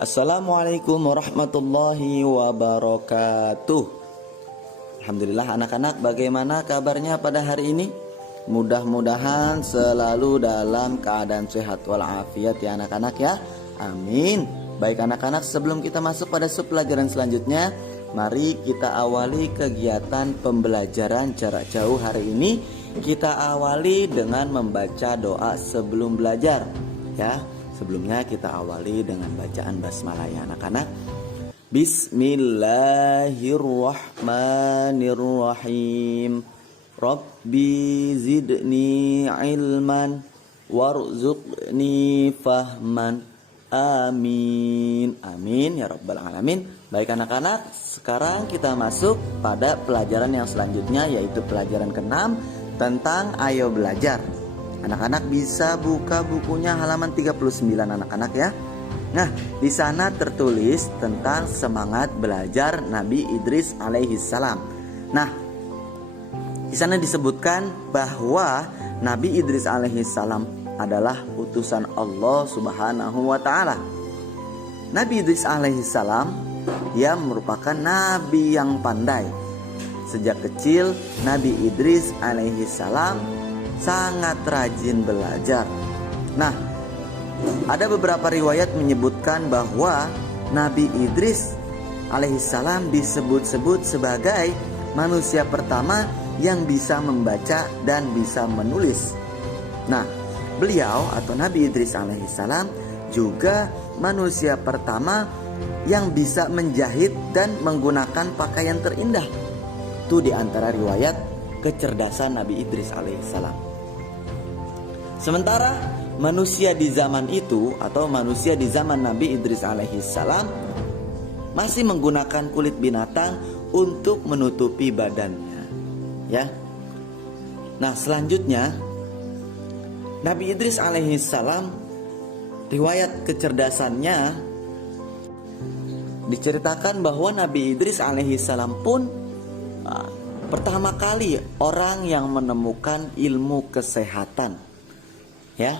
Assalamualaikum warahmatullahi wabarakatuh. Alhamdulillah anak-anak, bagaimana kabarnya pada hari ini? Mudah-mudahan selalu dalam keadaan sehat walafiat ya anak-anak ya. Amin. Baik anak-anak, sebelum kita masuk pada pelajaran selanjutnya, mari kita awali kegiatan pembelajaran jarak jauh hari ini. Kita awali dengan membaca doa sebelum belajar ya. Sebelumnya kita awali dengan bacaan basmalah ya anak-anak. Bismillahirrahmanirrahim. Rabbi zidni ilman warzuqni fahman. Amin. Amin ya rabbal alamin. Baik anak-anak, sekarang kita masuk pada pelajaran yang selanjutnya, yaitu pelajaran ke-6 tentang ayo belajar. Anak-anak bisa buka bukunya halaman 39 anak-anak ya. Nah, di sana tertulis tentang semangat belajar Nabi Idris alaihissalam. Nah, di sana disebutkan bahwa Nabi Idris alaihissalam adalah utusan Allah Subhanahu wa taala. Nabi Idris alaihissalam dia merupakan nabi yang pandai. Sejak kecil Nabi Idris alaihissalam sangat rajin belajar. Nah, ada beberapa riwayat menyebutkan bahwa Nabi Idris alaihissalam disebut-sebut sebagai manusia pertama yang bisa membaca dan bisa menulis. Nah, beliau atau Nabi Idris alaihissalam juga manusia pertama yang bisa menjahit dan menggunakan pakaian terindah. Itu di antara riwayat kecerdasan Nabi Idris alaihissalam. Sementara manusia di zaman itu atau manusia di zaman Nabi Idris alaihissalam masih menggunakan kulit binatang untuk menutupi badannya. Ya. Nah, selanjutnya Nabi Idris alaihissalam, riwayat kecerdasannya diceritakan bahwa Nabi Idris alaihissalam pun pertama kali orang yang menemukan ilmu kesehatan. Ya.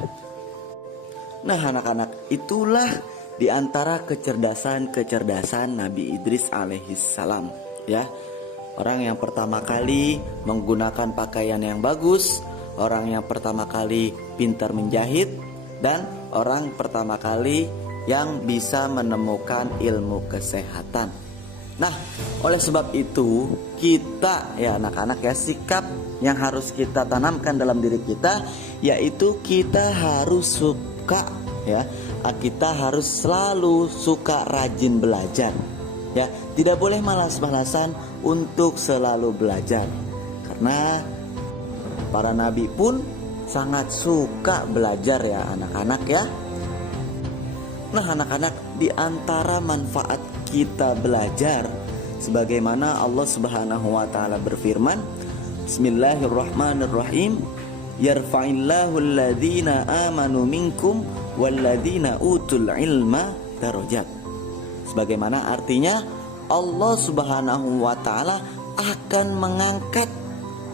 Nah, anak-anak, itulah di antara kecerdasan Nabi Idris alaihissalam, ya. Orang yang pertama kali menggunakan pakaian yang bagus, orang yang pertama kali pintar menjahit, dan orang pertama kali yang bisa menemukan ilmu kesehatan. Nah, oleh sebab itu kita ya anak-anak ya, sikap yang harus kita tanamkan dalam diri kita yaitu kita harus suka ya, kita harus selalu suka rajin belajar ya, tidak boleh malas-malasan untuk selalu belajar, karena para nabi pun sangat suka belajar ya anak-anak ya. Nah anak-anak, di antara manfaat kita belajar, sebagaimana Allah Subhanahu wa taala berfirman, Bismillahirrahmanirrahim, yarfa'illahu alladhina amanu minkum walladhina utul ilma darajat. Sebagaimana artinya, Allah Subhanahu wa taala akan mengangkat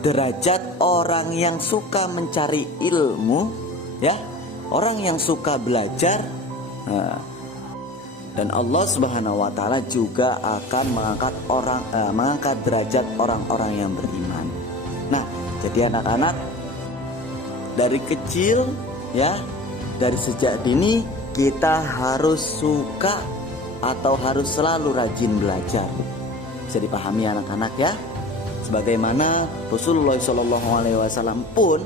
derajat orang yang suka mencari ilmu ya, orang yang suka belajar. Dan Allah Subhanahu wa taala juga akan mengangkat derajat orang-orang yang beriman. Nah, jadi anak-anak, dari kecil ya, dari sejak dini kita harus suka atau harus selalu rajin belajar. Bisa dipahami anak-anak ya. Sebagaimana Rasulullah SAW pun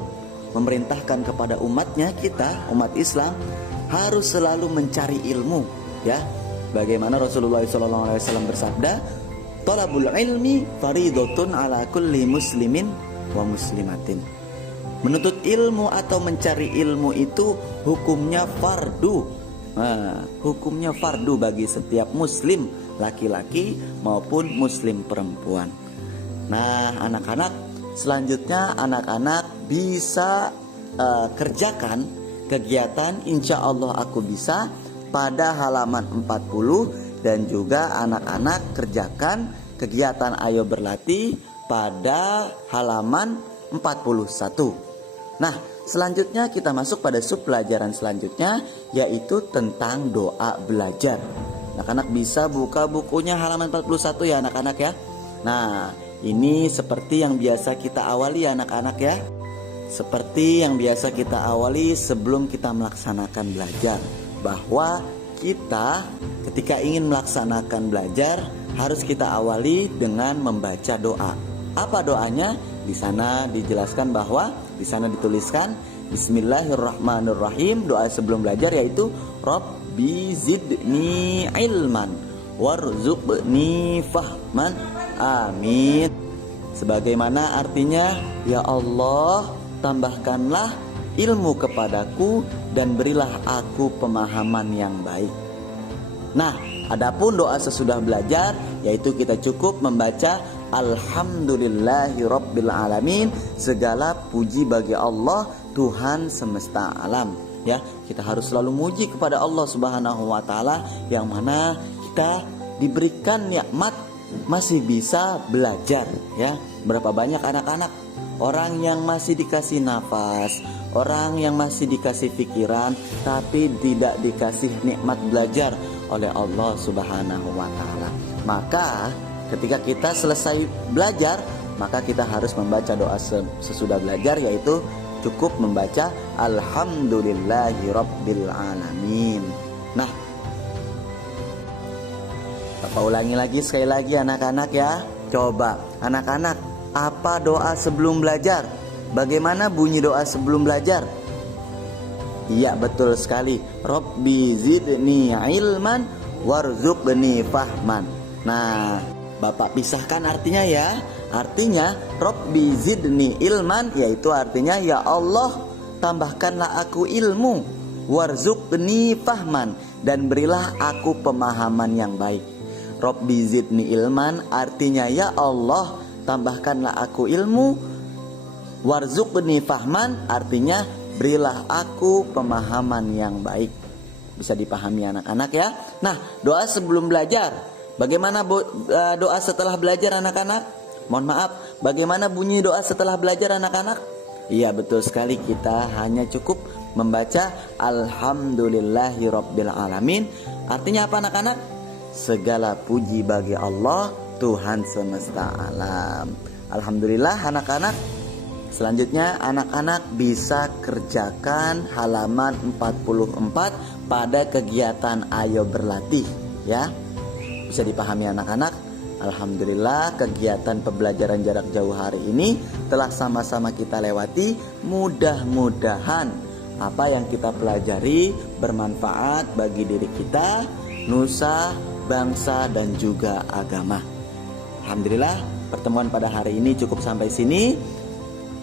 memerintahkan kepada umatnya, kita umat Islam harus selalu mencari ilmu ya. Bagaimana Rasulullah SAW bersabda, "Thalabul ilmi faridatun ala kulli muslimin wa muslimatin." Menuntut ilmu atau mencari ilmu itu hukumnya fardu. Hukumnya fardu bagi setiap muslim laki-laki maupun muslim perempuan. Nah, anak-anak, selanjutnya anak-anak bisa kerjakan kegiatan Insya Allah Aku Bisa pada halaman 40, dan juga anak-anak kerjakan kegiatan Ayo Berlatih pada halaman 41. Nah, selanjutnya kita masuk pada sub pelajaran selanjutnya, yaitu tentang doa belajar. Anak-anak bisa buka bukunya halaman 41 ya anak-anak ya. Nah, ini seperti yang biasa kita awali ya anak-anak ya. Seperti yang biasa kita awali sebelum kita melaksanakan belajar, bahwa kita ketika ingin melaksanakan belajar harus kita awali dengan membaca doa. Apa doanya? Di sana dijelaskan bahwa di sana dituliskan Bismillahirrahmanirrahim. Doa sebelum belajar yaitu Rabbi zidni ilman warzuqni fahman amin. Sebagaimana artinya, ya Allah, tambahkanlah ilmu kepadaku dan berilah aku pemahaman yang baik. Nah, adapun doa sesudah belajar yaitu kita cukup membaca Alhamdulillahi Rabbil Alamin, segala puji bagi Allah Tuhan semesta alam. Ya, kita harus selalu muji kepada Allah Subhanahu wa taala yang mana kita diberikan nikmat masih bisa belajar ya. Berapa banyak anak-anak, orang yang masih dikasih nafas, orang yang masih dikasih pikiran tapi tidak dikasih nikmat belajar oleh Allah Subhanahu wa taala. Maka ketika kita selesai belajar, maka kita harus membaca doa sesudah belajar, yaitu cukup membaca Alhamdulillahi Rabbil Alamin. Nah, Bapak ulangi lagi sekali lagi anak-anak ya. Coba anak-anak, apa doa sebelum belajar? Bagaimana bunyi doa sebelum belajar? Iya, betul sekali. Rabbi zidni ilman warzuqni fahman. Nah, Bapak pisahkan artinya ya. Artinya Rabbi zidni ilman, yaitu artinya ya Allah, tambahkanlah aku ilmu, warzuqni fahman, dan berilah aku pemahaman yang baik. Rabbi zidni ilman artinya ya Allah, tambahkanlah aku ilmu, warzuqni fahman artinya berilah aku pemahaman yang baik. Bisa dipahami anak-anak ya. Nah, doa sebelum belajar. Bagaimana doa setelah belajar anak-anak? Mohon maaf, bagaimana bunyi doa setelah belajar anak-anak? Iya, betul sekali, kita hanya cukup membaca Alhamdulillahi Rabbil Alamin. Artinya apa anak-anak? Segala puji bagi Allah Tuhan semesta alam. Alhamdulillah anak-anak. Selanjutnya anak-anak bisa kerjakan halaman 44 pada kegiatan Ayo Berlatih ya. Bisa dipahami anak-anak. Alhamdulillah kegiatan pembelajaran jarak jauh hari ini telah sama-sama kita lewati. Mudah-mudahan apa yang kita pelajari bermanfaat bagi diri kita, nusa, bangsa, dan juga agama. Alhamdulillah pertemuan pada hari ini cukup sampai sini.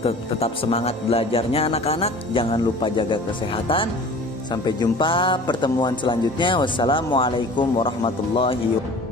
Tetap semangat belajarnya anak-anak. Jangan lupa jaga kesehatan. Sampai jumpa pertemuan selanjutnya. Wassalamualaikum warahmatullahi wabarakatuh.